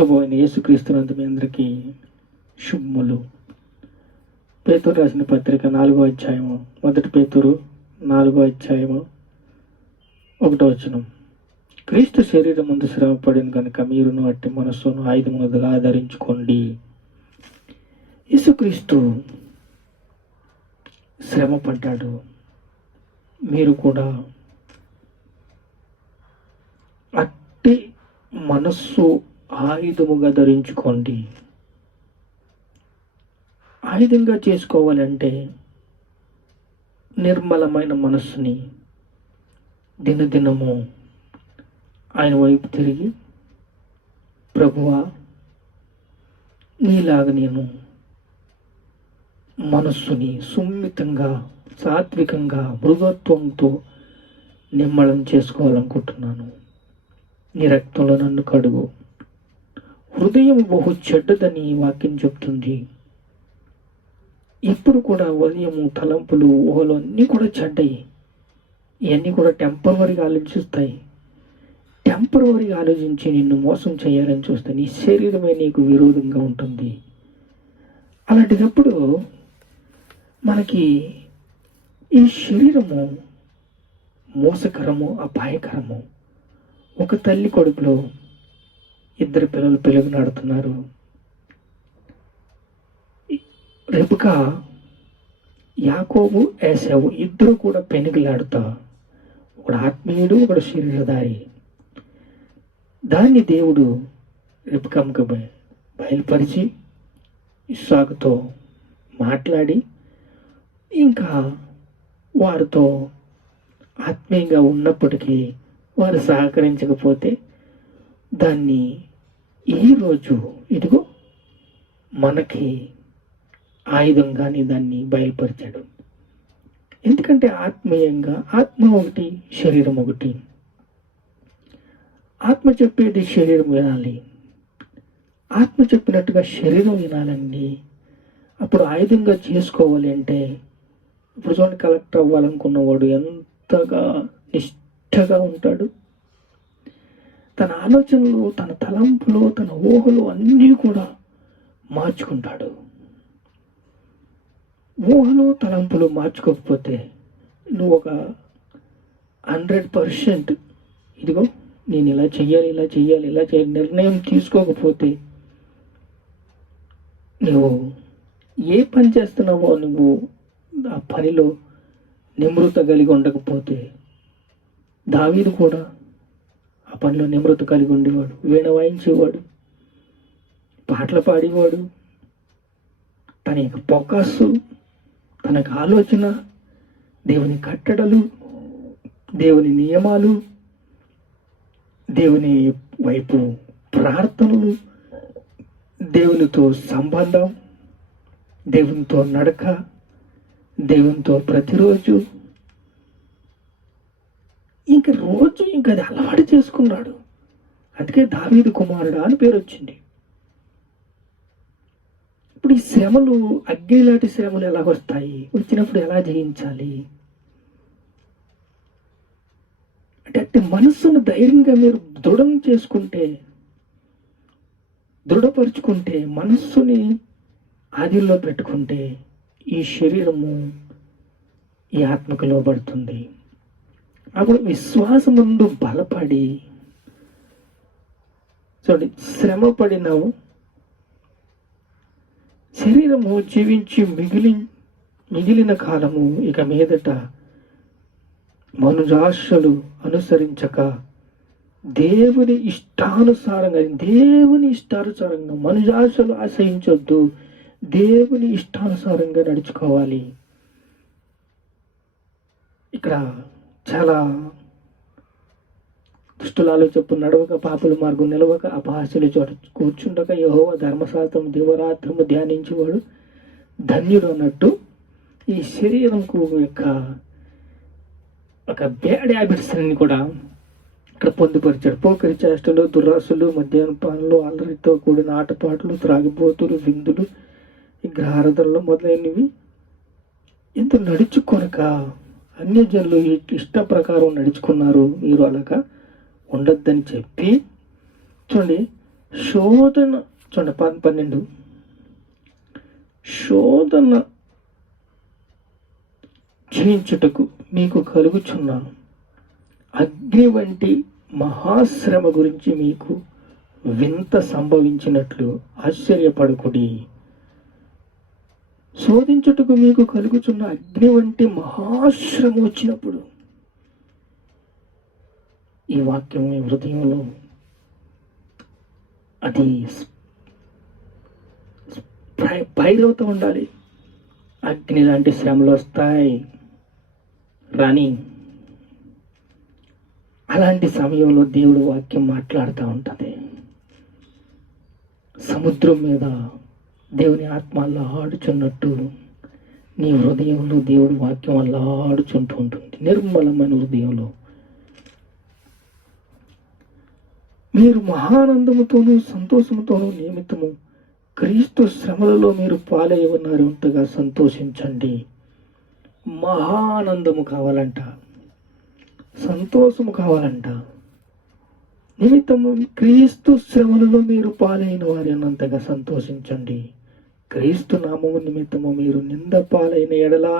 ప్రభువైన యేసుక్రీస్తునందు మీ అందరికీ శుభములు. పేతురు రాసిన పత్రిక 4వ అధ్యాయము, 1 పేతురు 4వ అధ్యాయము 1వ వచనం. క్రీస్తు శరీరం ముందు శ్రమ పడిన కనుక మీరును అట్టి మనస్సును ఆయుధముగా ధరించుకోండి. యేసుక్రీస్తు శ్రమ పడ్డాడు. మీరు కూడా అట్టి మనస్సు ఆయుధముగా ధరించుకోండి. ఆయుధంగా చేసుకోవాలంటే నిర్మలమైన మనస్సుని దినదినము ఆయన వైపు తిరిగి, ప్రభువా నీలాగా నేను మనస్సుని సున్నితంగా, సాత్వికంగా, మృగత్వంతో నిమ్మళం చేసుకోవాలనుకుంటున్నాను. నీ రక్తంలో నన్ను కడుగు. హృదయం బహు చెడ్డదని వాక్యం చెప్తుంది. ఇప్పుడు కూడా ఉదయము తలంపులు, ఊహలు అన్నీ కూడా చెడ్డయి. ఇవన్నీ కూడా టెంపరవరీగా ఆలోచిస్తాయి. టెంపరవరీగా ఆలోచించి నిన్ను మోసం చేయాలని చూస్తే నీ శరీరమే నీకు విరోధంగా ఉంటుంది. అలాంటిదప్పుడు మనకి ఈ శరీరము మోసకరము, అపాయకరము. ఒక తల్లి కొడుకులో 2 పిల్లలు పెలుగునాడుతున్నారు. రెబెకా, యాకోబు, ఏశావు ఇద్దరు కూడా పెనుగులాడుతా, ఒకడు ఆత్మీయుడు, ఒకడు శరీరధారి. దాన్ని దేవుడు రెబెకాకు బయలుపరిచి ఇస్సాకుతో మాట్లాడి ఇంకా వారితో ఆత్మీయంగా ఉన్నప్పటికీ వారు సహకరించకపోతే దాన్ని ఈరోజు ఇదిగో మనకి ఆయుధంగానే దాన్ని బయలుపరిచాడు. ఎందుకంటే ఆత్మీయంగా ఆత్మ ఒకటి, శరీరం ఒకటి. ఆత్మ చెప్పేది శరీరం వినాలి, ఆత్మ చెప్పినట్టుగా శరీరం వినాలండి. అప్పుడు ఆయుధంగా చేసుకోవాలి అంటే, ఇప్పుడు చూడండి, కలెక్టర్ అవ్వాలనుకున్నవాడు ఎంతగా నిష్ఠగా ఉంటాడు. తన ఆలోచనలు, తన తలంపులు, తన ఊహలు అన్నీ కూడా మార్చుకుంటాడు. ఊహలు, తలంపులు మార్చుకోకపోతే నువ్వు ఒక 100% ఇదిగో నేను ఇలా చెయ్యాలి, ఇలా చెయ్యాలి, ఇలా చేయాలి నిర్ణయం తీసుకోకపోతే, నువ్వు ఏ పని చేస్తున్నావో నువ్వు ఆ పనిలో నిమృత కలిగి ఉండకపోతే, దావీదు కూడా ఆ పనిలో నిమృత కలిగి ఉండేవాడు. వీణ వాయించేవాడు, పాటలు పాడేవాడు. తన యొక్క ఫోకస్సు, తనకు ఆలోచన దేవుని కట్టడలు, దేవుని నియమాలు, దేవుని వైపు ప్రార్థనలు, దేవునితో సంబంధం, దేవునితో నడక, దేవునితో ప్రతిరోజు రోజు అది అలవాటు చేసుకున్నాడు. అందుకే దావీదు కుమారుడు అని పేరు వచ్చింది. ఇప్పుడు ఈ శ్రమలు, అగ్నిలాంటి శ్రమలు ఎలా వస్తాయి, వచ్చినప్పుడు ఎలా జయించాలి అంటే మనస్సును ధైర్యంగా మీరు దృఢం చేసుకుంటే, దృఢపరుచుకుంటే, మనస్సుని ఆదిలో పెట్టుకుంటే ఈ శరీరము ఈ ఆత్మకు లోబడుతుంది. అప్పుడు విశ్వాసం ముందు బలపడి, చూడండి, శ్రమ పడినావు, శరీరము జీవించి మిగిలిన కాలము ఇక మీదట మనుజాశలు అనుసరించక దేవుని ఇష్టానుసారంగా మనుజాశలు ఆశ్రయించొద్దు, దేవుని ఇష్టానుసారంగా నడుచుకోవాలి. ఇక్కడ చాలా దుష్టులాలో చెప్పు నడవక, పాపుల మార్గం నిలవక, అపహాస్యుల చోట కూర్చుండక, యెహోవా ధర్మశాస్త్రము దివారాత్రము ధ్యానించేవాడు ధన్యుడు అన్నట్టు ఈ శరీరంకు యొక్క ఒక బ్యాడ్ హ్యాబిట్స్ అన్ని కూడా ఇక్కడ పొందుపరిచాడు. పోకరి చేష్టలు, దురాసులు, మధ్యాహ్న పాలనలు, అల్లరితో కూడిన ఆటపాటలు, త్రాగిపోతులు, విందులు, విగ్రహారాధనలు మొదలైనవి ఇంత నడుచుకొనక అన్యజనులు ఇష్ట ప్రకారం నడుచుకున్నారు, మీరు అలాగా ఉండొద్దని చెప్పి, చూడండి, శోధన చూడండి 12, శోధన జయించుటకు మీకు కలుగుచున్న అగ్ని వంటి మహాశ్రమ గురించి మీకు వింత సంభవించినట్లు ఆశ్చర్యపడకుడి. శోధించుటకు మీకు కలుగుచున్న అగ్ని వంటి మహాశ్రమ వచ్చినప్పుడు ఈ వాక్యం మీ హృదయంలో అది బయలుతో ఉండాలి. అగ్ని లాంటి శ్రమలు వస్తాయి రాని, అలాంటి సమయంలో దేవుడు వాక్యం మాట్లాడుతూ ఉంటుంది. సముద్రం మీద దేవుని ఆత్మ అల్లాడుచున్నట్టు నీ హృదయంలో దేవుడి వాక్యం అల్లాడుచుంటూ ఉంటుంది. నిర్మలమైన హృదయంలో మీరు మహానందముతోనూ సంతోషముతోనూ నిమిత్తము క్రీస్తు శ్రమలలో మీరు పాలై ఉన్నారు అంతగా సంతోషించండి. మహానందము కావాలంట, సంతోషము కావాలంట. నిమిత్తము క్రీస్తు శ్రమలలో మీరు పాలైన వారి అన్నంతగా సంతోషించండి. క్రీస్తు నామము నిమిత్తము మీరు నింద పాలైన ఎడలా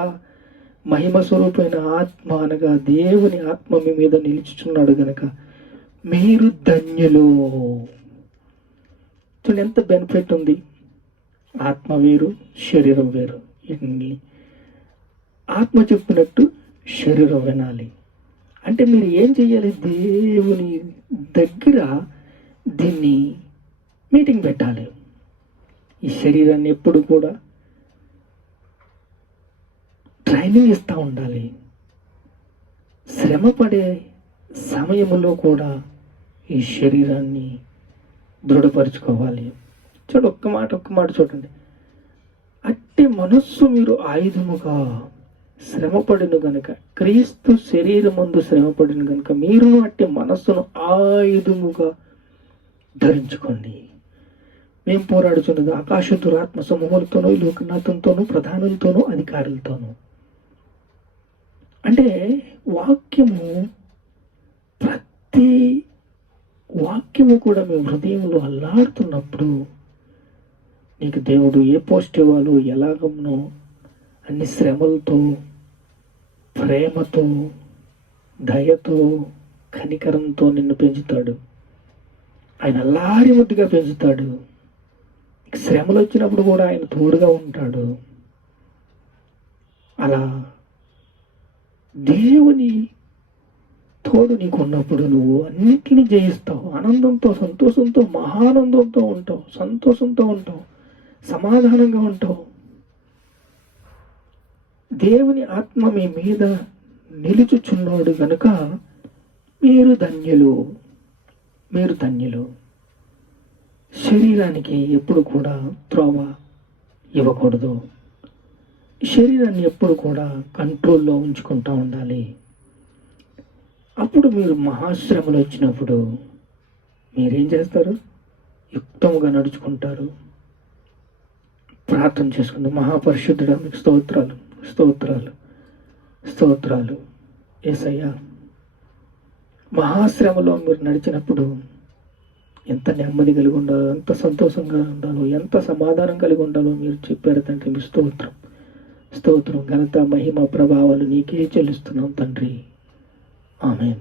మహిమ స్వరూపమైన ఆత్మ అనగా దేవుని ఆత్మ మీ మీద నిలుచుచున్నాడు గనక మీరు ధన్యులు. చూడండి ఎంత బెనిఫిట్ ఉంది. ఆత్మ వేరు, శరీరం వేరు. ఆత్మ చెప్పినట్టు శరీరం వినాలి. అంటే మీరు ఏం చేయాలి? దేవుని దగ్గర దీన్ని మీటింగ్ పెట్టాలి. ఈ శరీరాన్ని ఎప్పుడు కూడా ట్రైనింగ్ ఇస్తూ ఉండాలి. శ్రమ పడే సమయంలో కూడా ఈ శరీరాన్ని దృఢపరుచుకోవాలి. ఒక్క మాట చూడండి. అట్టి మనస్సు మీరు ఆయుధముగా శ్రమపడిన గనుక, క్రీస్తు శరీరమందు శ్రమపడిన గనుక మీరు అట్టి మనస్సును ఆయుధముగా ధరించుకోండి. మేము పోరాడుచున్నది ఆకాశ దురాత్మ సమూహలతోనూ, లోకనాథంతోనూ, ప్రధానులతోనూ, అధికారులతోనూ. అంటే వాక్యము, ప్రతి వాక్యము కూడా మీ హృదయంలో అల్లాడుతున్నప్పుడు నీకు దేవుడు ఏ పోస్ట్ ఇవ్వాలో, ఎలాగనో అన్ని శ్రమలతో, ప్రేమతో, దయతో, కనికరంతో నిన్ను పెంచుతాడు. ఆయన అల్లారి ముద్దుగా పెంచుతాడు. శ్రమలు వచ్చినప్పుడు కూడా ఆయన తోడుగా ఉంటాడు. అలా దేవుని తోడు నీకు ఉన్నప్పుడు నువ్వు అన్నిటినీ జయిస్తావు. ఆనందంతో, సంతోషంతో, మహానందంతో ఉంటావు, సంతోషంతో ఉంటావు, సమాధానంగా ఉంటావు. దేవుని ఆత్మ మీ మీద నిలుచుచున్నాడు గనుక మీరు ధన్యులు. మీరు ధన్యులు. శరీరానికి ఎప్పుడు కూడా త్రోవ ఇవ్వకూడదు. శరీరాన్ని ఎప్పుడు కూడా కంట్రోల్లో ఉంచుకుంటూ ఉండాలి. అప్పుడు మీరు మహాశ్రమలు వచ్చినప్పుడు మీరేం చేస్తారు? యుక్తముగా నడుచుకుంటారు. ప్రార్థన చేసుకుంటారు. మహాపరిశుద్ధుడా మీకు స్తోత్రాలు, స్తోత్రాలు, స్తోత్రాలు యేసయ్యా. మహాశ్రమలో మీరు నడిచినప్పుడు ఎంత నెమ్మది కలిగి ఉండాలో, ఎంత సంతోషంగా ఉండాలో, ఎంత సమాధానం కలిగి ఉండాలో మీరు చెప్పారు తండ్రి. మీ స్తోత్రం, స్తోత్రం, ఘనత, మహిమ, ప్రభావాలు నీకే చెల్లిస్తున్నాం తండ్రి. ఆమేన్.